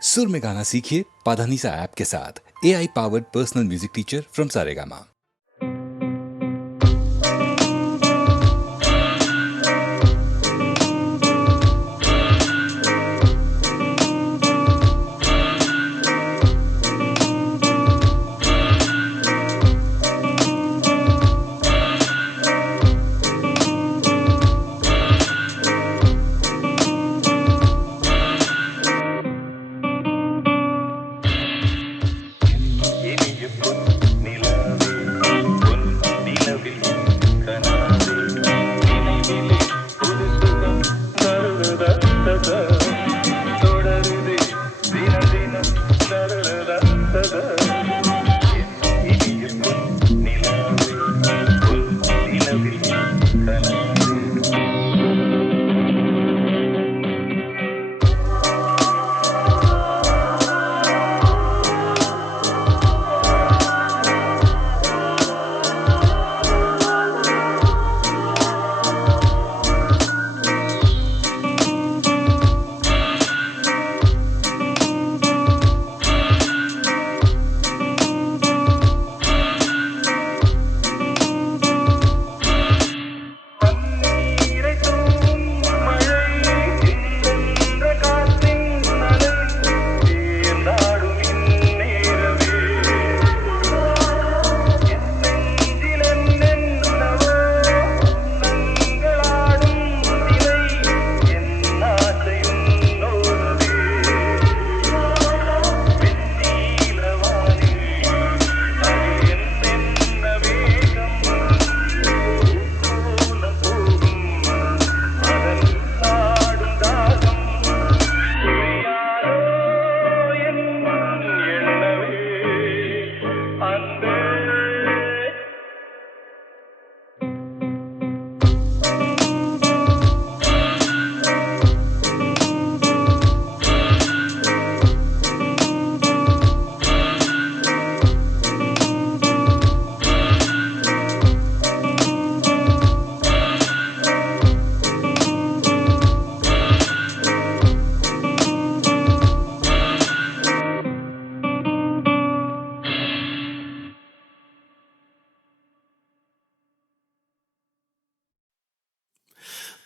सुर में गाना सीखिए पाधानीसा ऐप के साथ। AI powered personal music teacher from Saregama.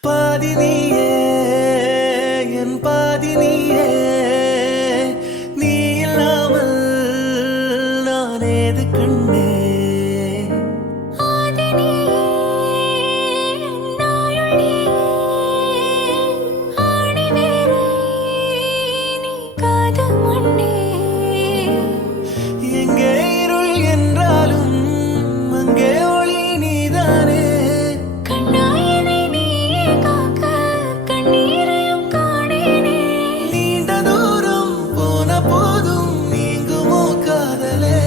பாதினியே என் பாதினியே நீ இல்லாமல் நான் ஏது கண்ணே எங்கே இருள் என்றாலும் அங்கே ஒளி நீதானே நீண்ட தூரம் போன போதும் நீங்குமோ காதலே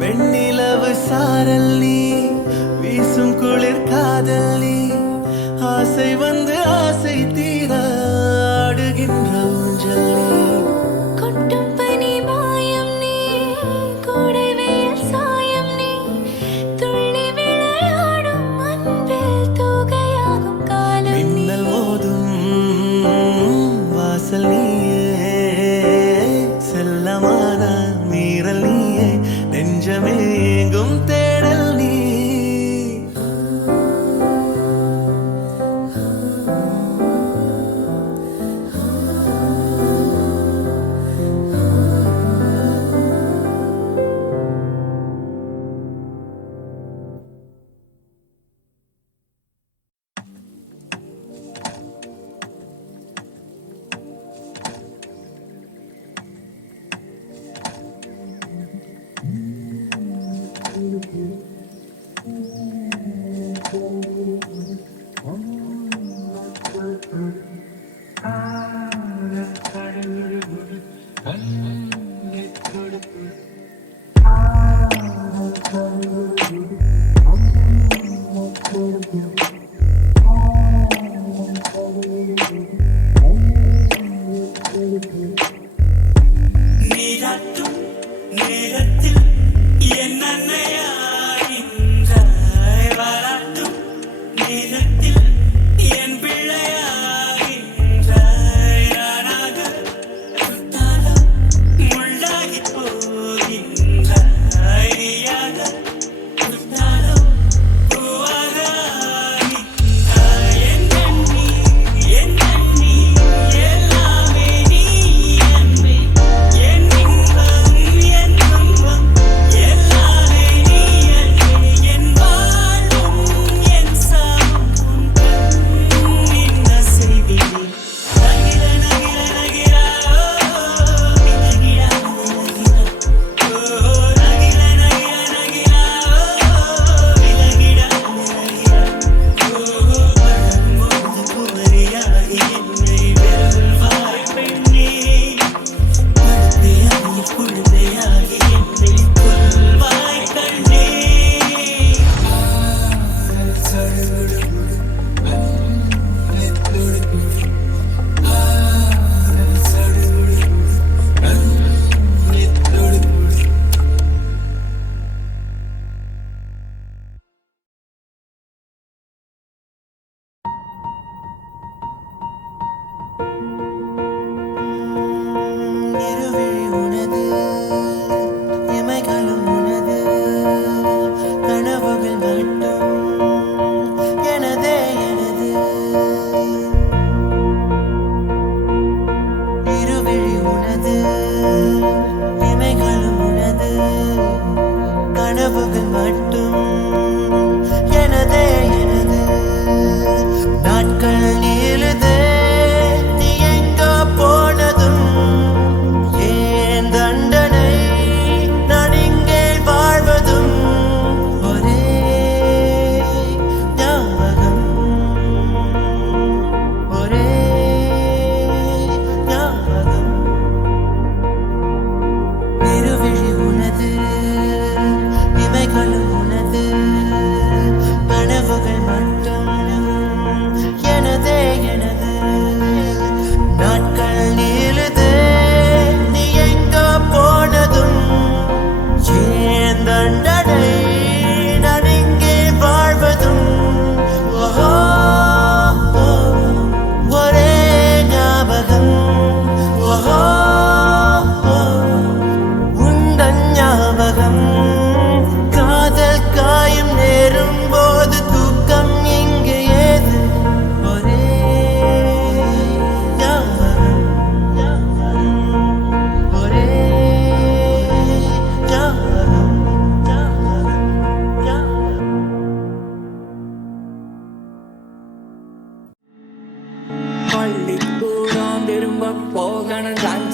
வெண்ணிலவு சாரல் நீ வீசும் குளிர் காதல் நீ ஆசை வந்து ஆசை தீர ஆடுகின்ற ஊஞ்சல் நீ கொட்டும் பனி மாயம் நீ கூடவேல் சாயம் நீ துள்ளி விளையாடும் அன்பில் தூகையாகும் காலம் நீ மின்னல் மோதும் வாசல் நீயே செல்லமான மீறல் நீயே நெஞ்சமே எங்கும் தேடல் நீ நீராட்டும் நேரத்தில்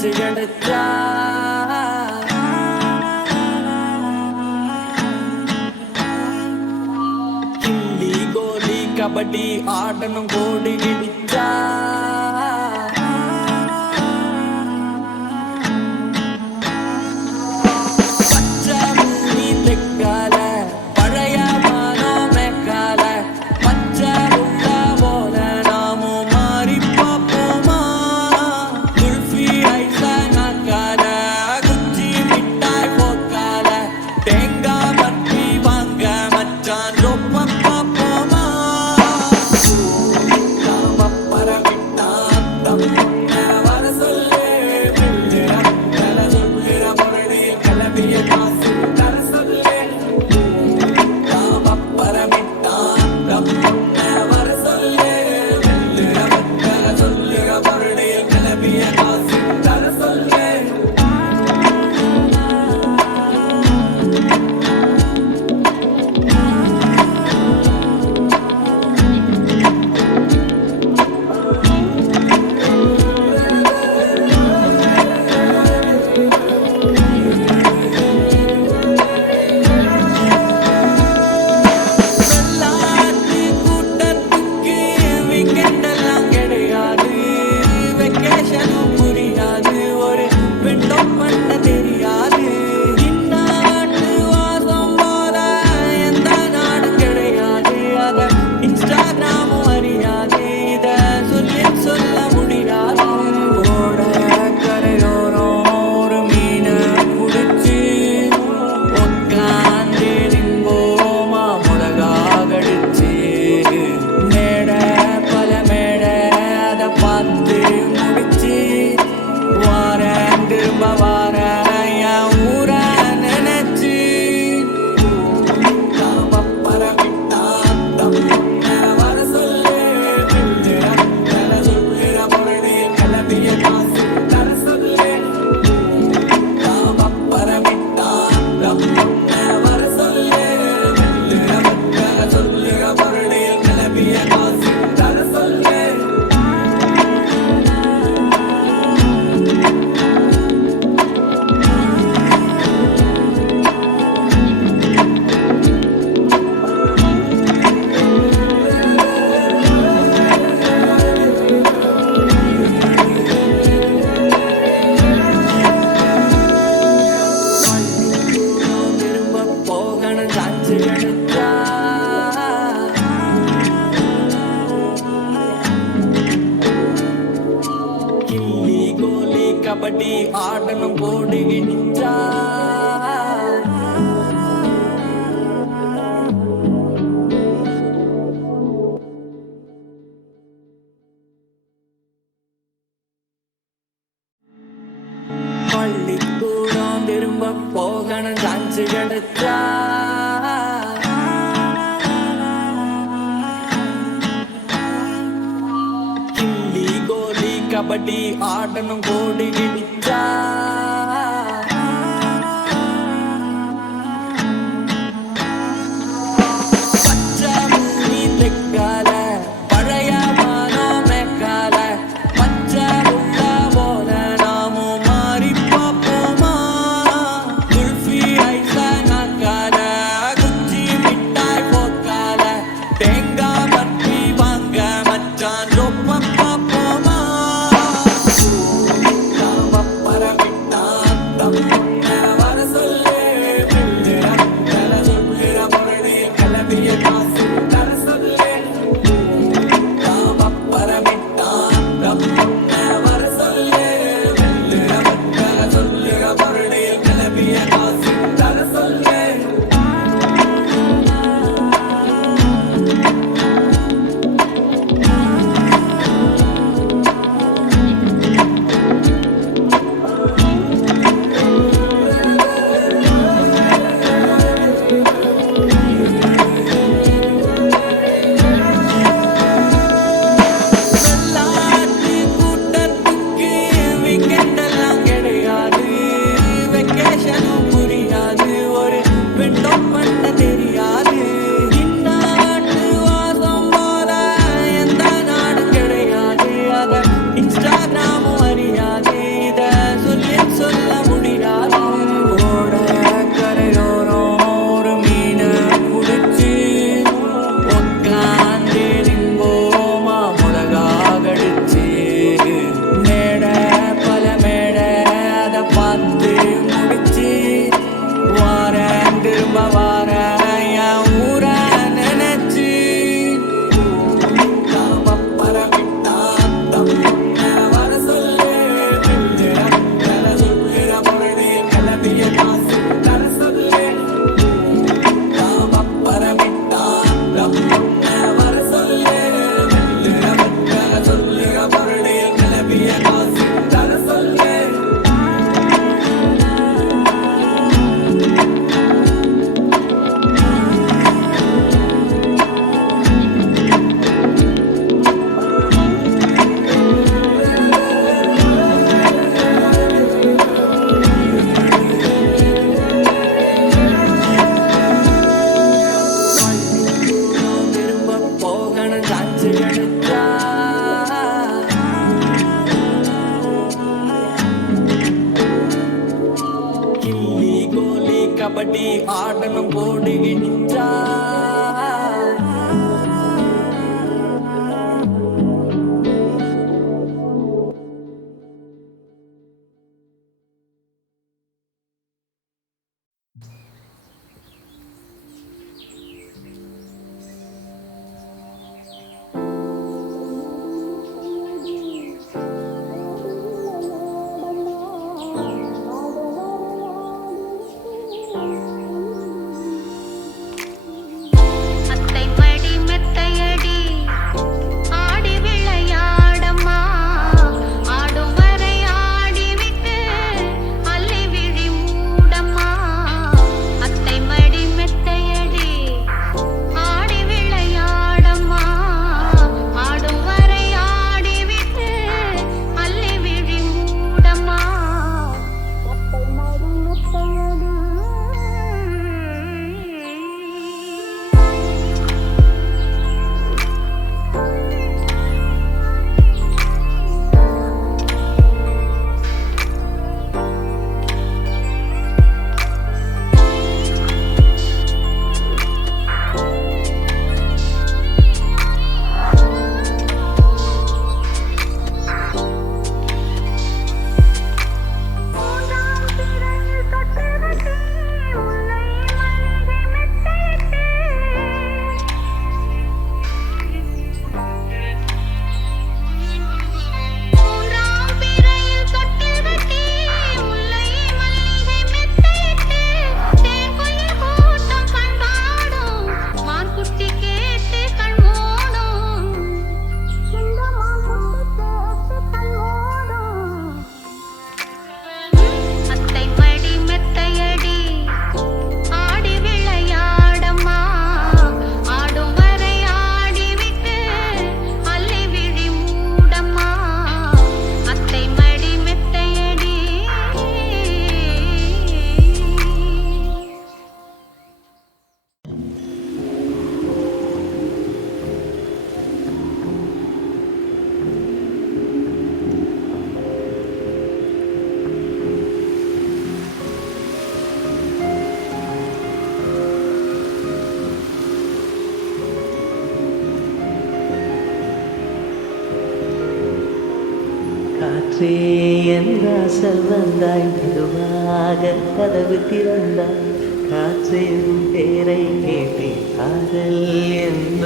சான்ஸ் கிடைச்சா கில்லி கோலி கபடி ஆடணும் கோடி கிடிச்சா கபடி ஆடணும் கோடி கிடிச்சா பள்ளிக்கூடம் திரும்ப போகணும் சான்ஸ் கிடைச்சா கில்லி கோலி கபடி ஆடணும் கோடி கிடிச்சா பச்சை பூமி தெக்கால பழைய வானம் மேக்கால பச்சை உள்ள போல நாமும் மாறி பார்ப்போமா குல்ஃபி ஐஸ நாக்கால குச்சி மிட்டாய் போக்கால தேங்காய் பற்றி வாங்க மச்சான் ரொப்பம் பார்ப்போமா பரவிட்டா கபடி ஆடணும் போடுகின்றா காற்றே என் வாசல் வந்தாய் மெதுவாக கதவு திறந்தாய் காற்றே உன் பேரை கேட்டேன் காதல் என்ற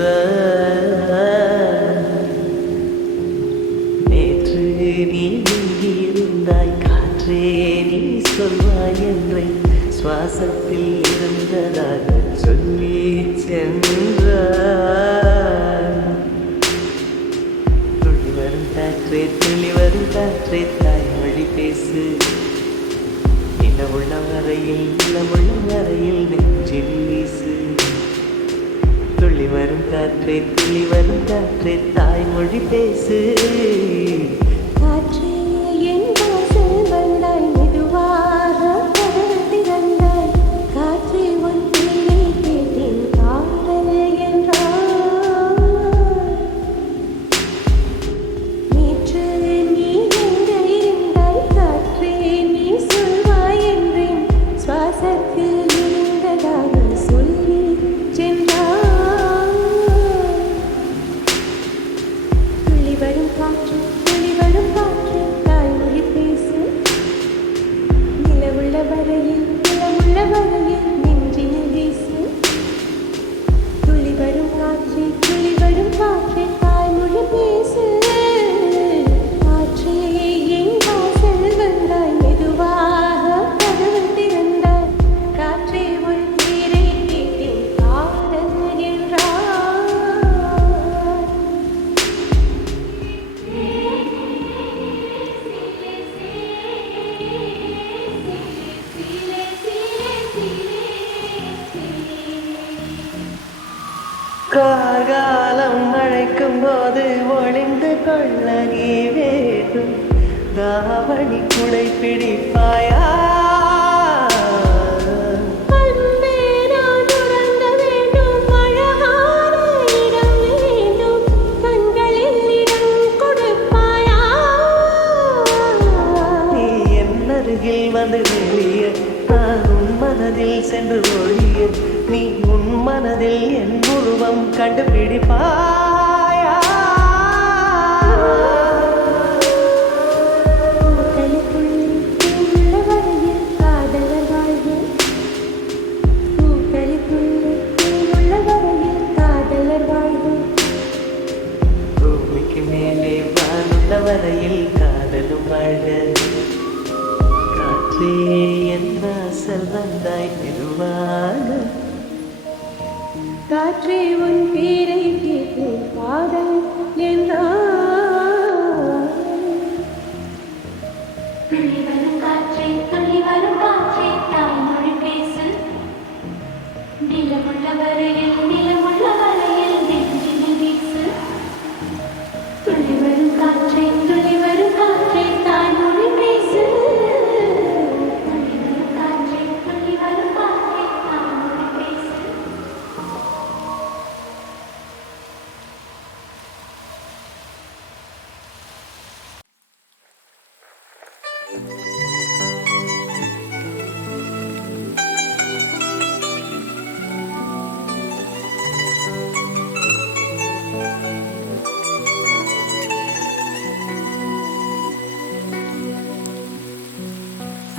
நேற்று நீ நீங்கியிருந்தாய் காற்றே நீ சொல்வாய் என்றை சுவாசத்தில் இருந்ததாக சொல்லி சென்றாய் துளி வரும் காற்றே தாய்மொழி பேசு நிலவுள்ள வரையில் நெஞ்சில் வீசு துளி வரும் காற்றே தாய்மொழி பேசு காற்றே என் வாசல் வந்தாய் மெதுவாக கதவு திறந்தாய் காற்றே உன் பேரை கேட்டேன் காதல் என்றாய் நேற்று நீ எங்கே இருந்தாய் காற்றே நீ சொல்வாய் என்றேன் சுவாசத்தில் இருந்ததாக சொல்லி சென்றாய் துளி வரும் காற்று தாய்மொழி பேசு நிலவுள்ள வரையில் நெஞ்சினில் வீசு துளி வரும் காற்று தாய்மொழி பேசு காற்றே என் வாசல் வந்தாய் மெதுவாக கதவு திறந்தாய் காற்றே உன் பேரை கேட்டேன் காதல் என்றாய் கார்காலம் அழைக்கும் போது ஒளிந்து கொள்ள நீ வேண்டும் தாவணி குடை பிடிப்பாயா அன்பே நான் உறங்க வேண்டும் அழகான இடம் வேண்டும் கண்களில் இடம் கொடுப்பாயா நீ என் அருகில் வந்து வெளியே நான் உன் மனதில் சென்று ஒழிய நீ உன் மனதில் என் உருவம் கண்டுபிடிப்பாயா பூமிக்கு மேலே வானுள்ள வரையில் காதலும் வாழ்க காற்றே என்ன செல்வந்தாய் பெறுவாங்க காற்றே உன் பேரை கேட்டு காதல் என்றார் துள்ளி வரும் காற்றே தாய்மொழி பேசு நிலமுள்ள வரையில் நெஞ்சில் வீசு துள்ளி வரும் காற்றே தாய்மொழி பேசு துள்ளி வரும் காற்றே தாய்மொழி பேசு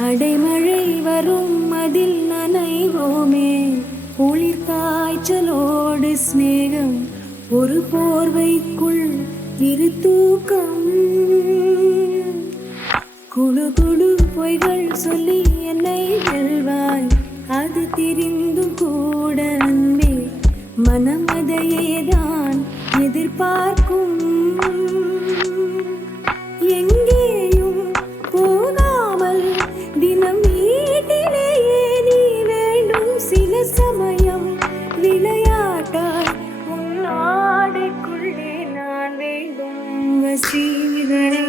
அடைமழை வரும் அதில் நனைவோமே குளிர் காய்ச்சலோடு சிநேகம் ஒரு போர்வைக்குள் இரு தூக்கம் குழு குழு பொய்கள் சொல்லி என்னை வெல்வாய் அது தெரிந்தும் கூட அன்பே மனம் அதையேதான் எதிர்பார்க்கும் எங்கேயும் போகாமல் தினம் வீட்டிலேயே நீ வேண்டும் சில சமயம் விளையாட்டாய் உன் ஆடைக்குள்ளே நான் வேண்டும் வசீகரே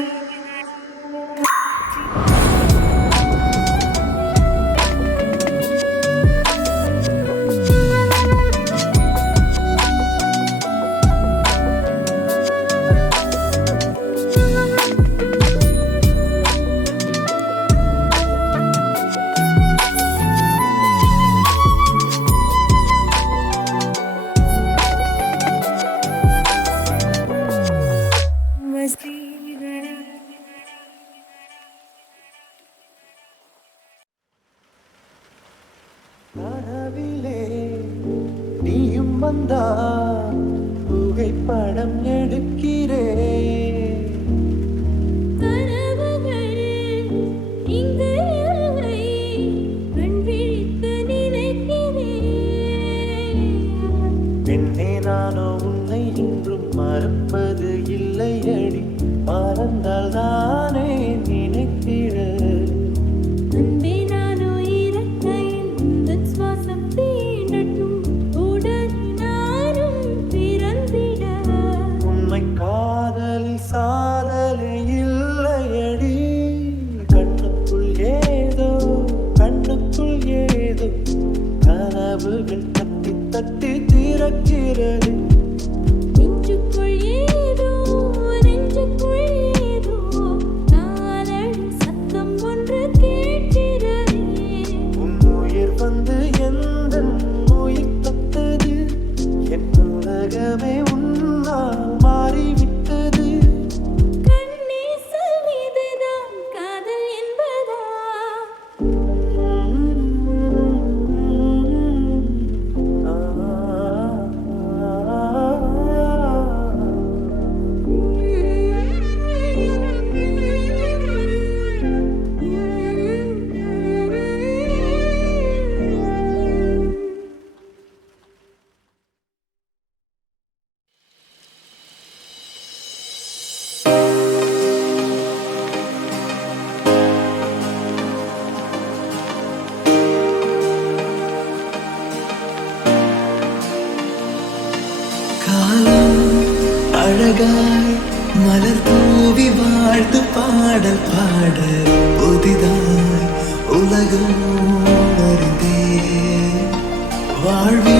கனவிலே நீயும் வந்தா புகைப்படம் எடுக்கிறேன் கனவுகள் இங்கு இல்லை கண் விழித்து நினைக்கிறேன் பெண்ணே நானோ உன்னை இன்றும் மறப்பது இல்லை அடி மறந்தால் தானே நினைத்திட அன்பே நானோ இறக்கையில் உந்தன் சுவாசம் தீண்டட்டும் உடன் நானும் பிறந்திட உண்மை காதலில் சாதலை இல்லையடி கண்ணுக்குள் ஏதோ கனவுகள் தட்டி தட்டி திறக்கிறது நெஞ்சுக்குள் ஏதோ காலடி சத்தம் ஒன்று கேட்கிறதே உன் உயிர் வந்து எந்த உயிர் தொட்டது என் உலகமே உன்னால் மாறிவிட்டது கண்ணீசல் மீதுதான் காதல் என்பதா காலம் அழகாய் மலர் தூவி வாழ்த்து பாடல் பாட புதிதாய் உலகம் அறிந்தே வாழ்வி